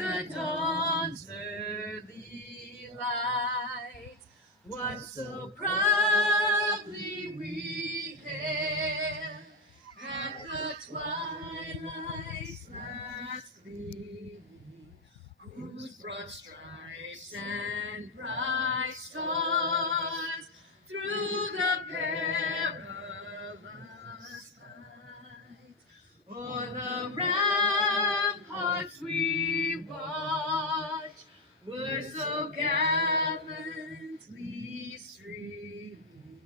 the dawn's early light, what so proudly we hail at the twilight's last gleaming, whose broad stripes and bright stars through the perilous fight o'er the ramparts we watch were so gallantly streaming,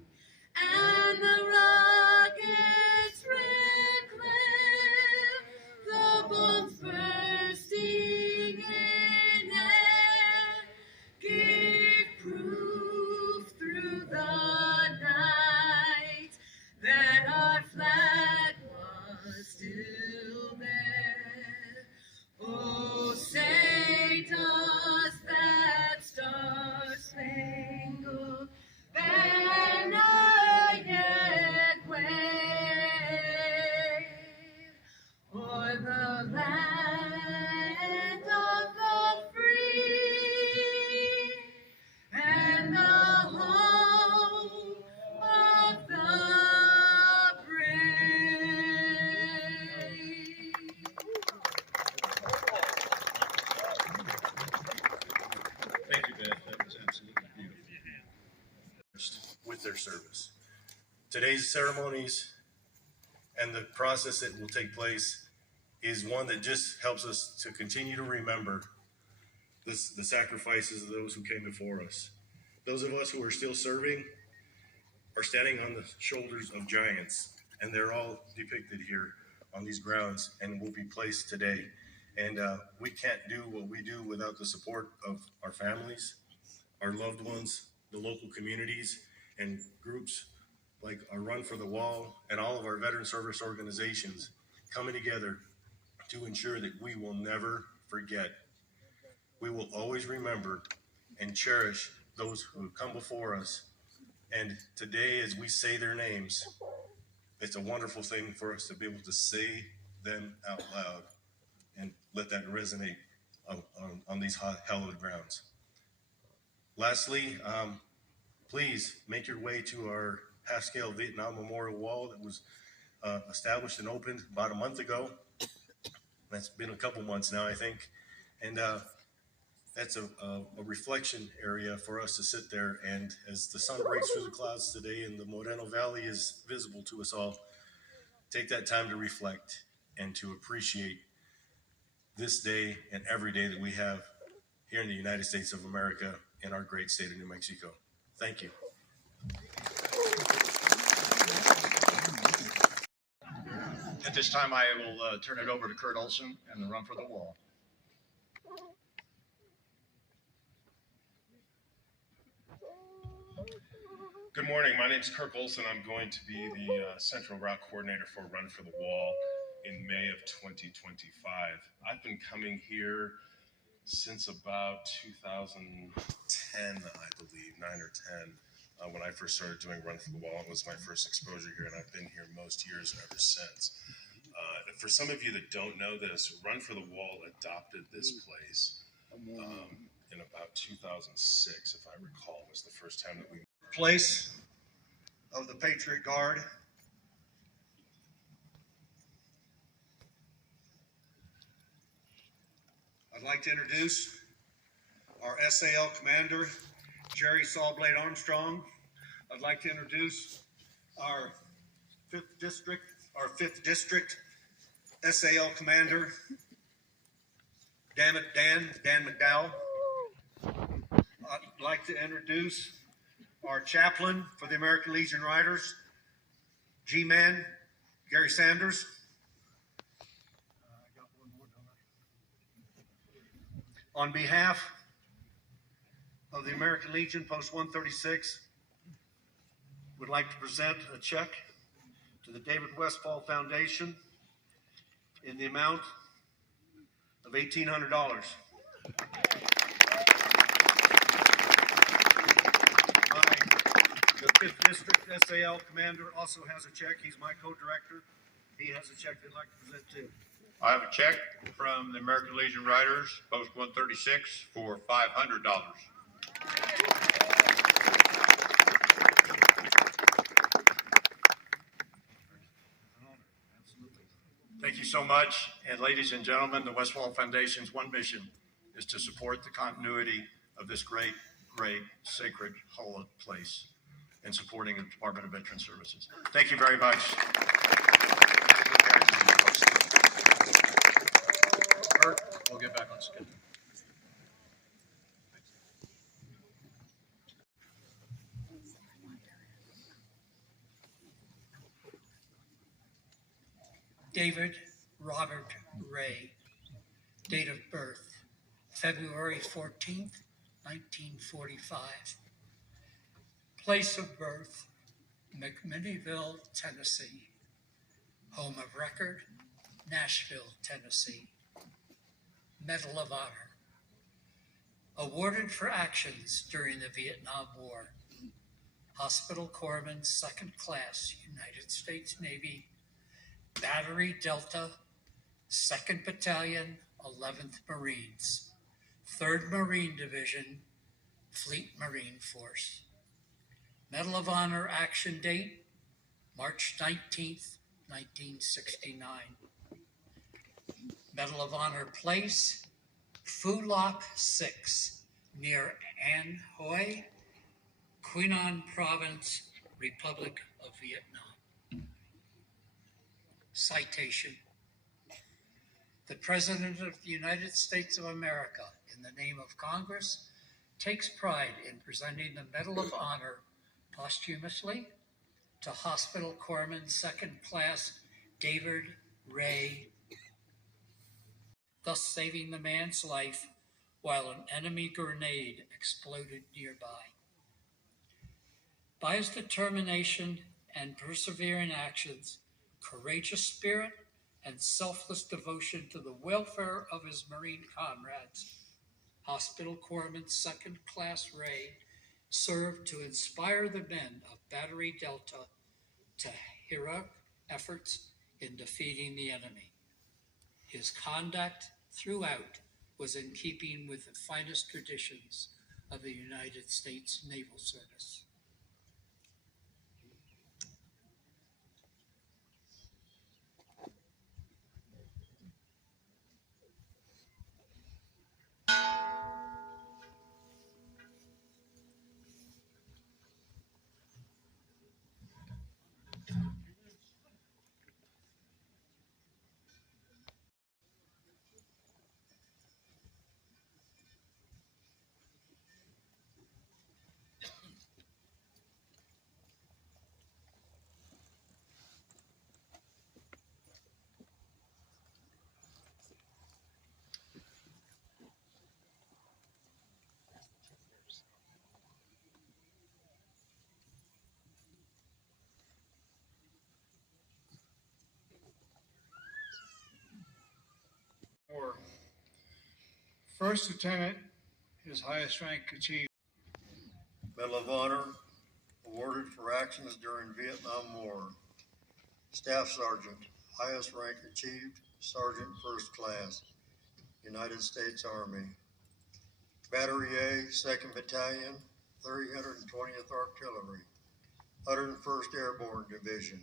and the rockets' red glare, the bombs bursting in air, gave proof through the night that our flag was still there. Oh, say does that star-spangled banner yet wave o'er the land of the free and the home of the brave? Thank you, Beth. That was absolutely beautiful. With their service. Today's ceremonies and the process that will take place is one that just helps us to continue to remember the sacrifices of those who came before us. Those of us who are still serving are standing on the shoulders of giants, and they're all depicted here on these grounds and will be placed today. And we can't do what we do without the support of our families, our loved ones, the local communities, and groups like our Run for the Wall and all of our veteran service organizations coming together to ensure that we will never forget. We will always remember and cherish those who have come before us. And today, as we say their names, it's a wonderful thing for us to be able to say them out loud and let that resonate on these hallowed grounds. Lastly, please make your way to our half-scale Vietnam Memorial Wall that was established and opened about a month ago. That's been a couple months now, I think. And that's a reflection area for us to sit there. And as the sun breaks through the clouds today and the Moreno Valley is visible to us all, take that time to reflect and to appreciate this day and every day that we have here in the United States of America in our great state of New Mexico. Thank you. At this time, I will turn it over to Kurt Olson and the Run for the Wall. Good morning. My name is Kirk Olson. I'm going to be the Central Route Coordinator for Run for the Wall in May of 2025. I've been coming here since about 2010, I believe, 9 or 10, when I first started doing Run for the Wall. It was my first exposure here, and I've been here most years ever since. For some of you that don't know this, Run for the Wall adopted this place in about 2006, if I recall, was the first time that we Place of the Patriot Guard. I'd like to introduce our SAL commander, Jerry Sawblade Armstrong. I'd like to introduce our 5th District SAL commander, Dan McDowell. I'd like to introduce our chaplain for the American Legion Riders, G-Man, Gary Sanders. On behalf of the American Legion, Post 136, would like to present a check to the David Westfall Foundation in the amount of $1,800. The 5th District SAL commander also has a check. He's my co-director. He has a check they'd like to present too. I have a check from the American Legion Riders, Post 136, for $500. Thank you so much. And ladies and gentlemen, the Westfall Foundation's one mission is to support the continuity of this great, great sacred hallowed place and supporting the Department of Veterans Services. Thank you very much. Kurt, we'll get back on schedule. David Robert Ray, date of birth, February 14th, 1945. Place of birth, McMinnville, Tennessee. Home of record, Nashville, Tennessee. Medal of Honor. Awarded for actions during the Vietnam War. Hospital Corpsman, 2nd Class, United States Navy, Battery Delta, 2nd Battalion, 11th Marines, 3rd Marine Division, Fleet Marine Force. Medal of Honor action date, March 19th, 1969. Medal of Honor place, Phu Loc 6, near An Hoi, Quy Nhon Province, Republic of Vietnam. Citation. The President of the United States of America, in the name of Congress, takes pride in presenting the Medal of Honor posthumously to Hospital Corpsman 2nd Class David Ray, thus saving the man's life while an enemy grenade exploded nearby. By his determination and persevering actions, courageous spirit, and selfless devotion to the welfare of his Marine comrades, Hospital Corpsman 2nd Class Ray served to inspire the men of Battery Delta to heroic efforts in defeating the enemy. His conduct throughout was in keeping with the finest traditions of the United States Naval Service. First Lieutenant, his highest rank achieved. Medal of Honor, awarded for actions during Vietnam War. Staff Sergeant, highest rank achieved, Sergeant 1st Class, United States Army. Battery A, 2nd Battalion, 320th Artillery, 101st Airborne Division.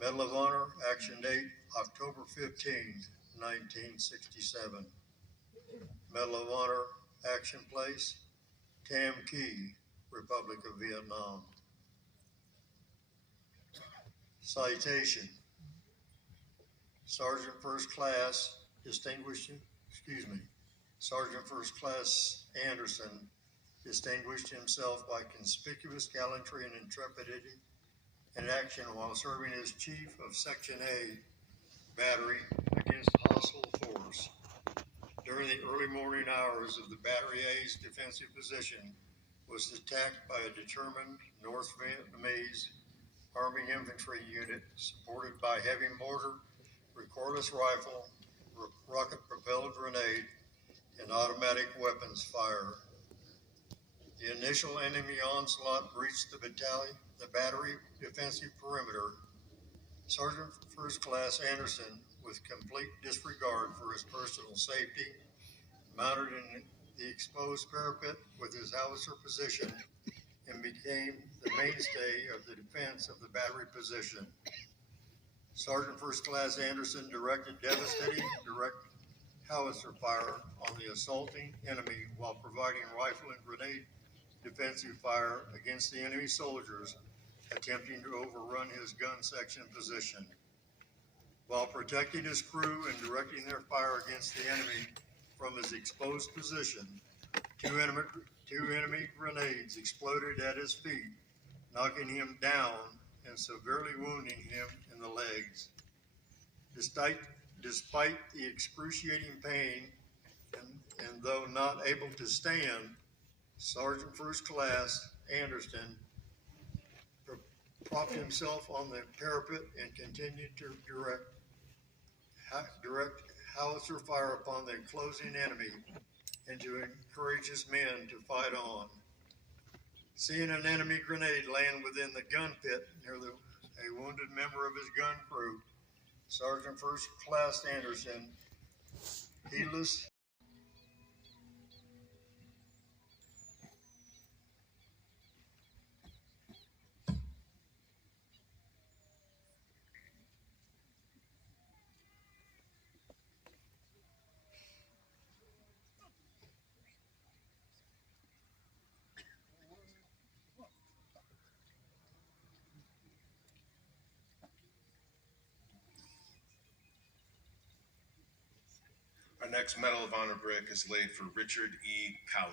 Medal of Honor, action date, October 15, 1967. Medal of Honor, action place, Tam Key, Republic of Vietnam. Citation. Sergeant 1st Class Sergeant 1st Class Anderson distinguished himself by conspicuous gallantry and intrepidity in action while serving as Chief of Section A Battery against hostile force. During the early morning hours of the Battery A's defensive position was attacked by a determined North Vietnamese Army infantry unit supported by heavy mortar, recoilless rifle, rocket-propelled grenade, and automatic weapons fire. The initial enemy onslaught breached the battery defensive perimeter, Sergeant First Class Anderson, with complete disregard for his personal safety, mounted in the exposed parapet with his howitzer position and became the mainstay of the defense of the battery position. Sergeant First Class Anderson directed devastating direct howitzer fire on the assaulting enemy while providing rifle and grenade defensive fire against the enemy soldiers attempting to overrun his gun section position. While protecting his crew and directing their fire against the enemy from his exposed position, two enemy grenades exploded at his feet, knocking him down and severely wounding him in the legs. Despite the excruciating pain, and though not able to stand, Sergeant First Class Anderson propped himself on the parapet and continued to direct howitzer fire upon the closing enemy and to encourage his men to fight on. Seeing an enemy grenade land within the gun pit near a wounded member of his gun crew, Sergeant First Class Anderson, heedless Our next Medal of Honor brick is laid for Richard E. Cowan.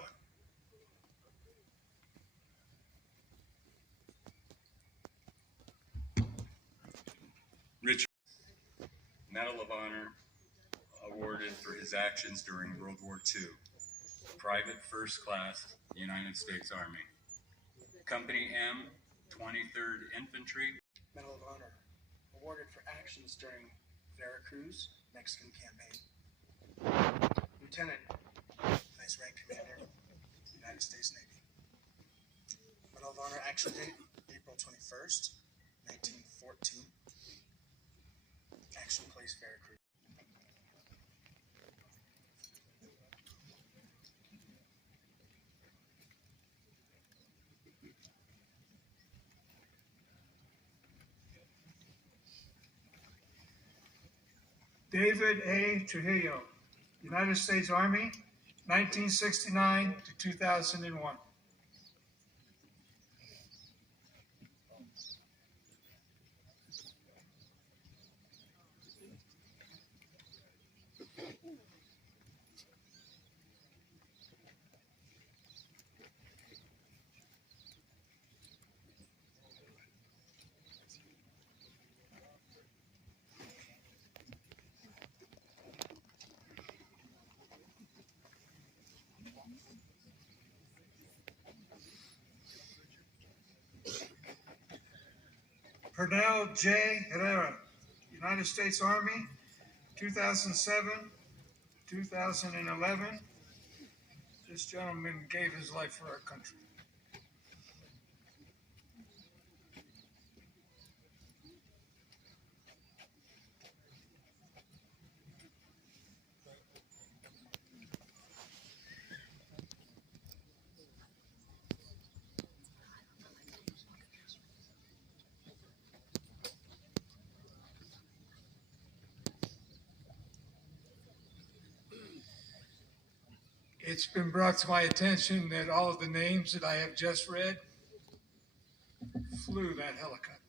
Richard, Medal of Honor awarded for his actions during World War II. Private First Class, United States Army. Company M, 23rd Infantry. Medal of Honor awarded for actions during Veracruz, Mexican campaign. Lieutenant, Vice Rank Commander, United States Navy. Medal of Honor action date, April 21st, 1914. Action place, Veracruz. David A. Trujillo, United States Army, 1969 to 2001. Pernell J. Herrera, United States Army, 2007, 2011. This gentleman gave his life for our country. It's been brought to my attention that all of the names that I have just read flew that helicopter.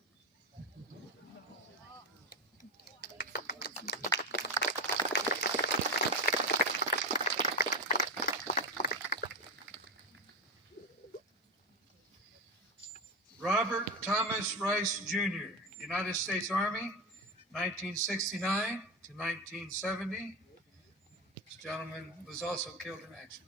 Robert Thomas Rice Jr., United States Army, 1969 to 1970. This gentleman was also killed in action.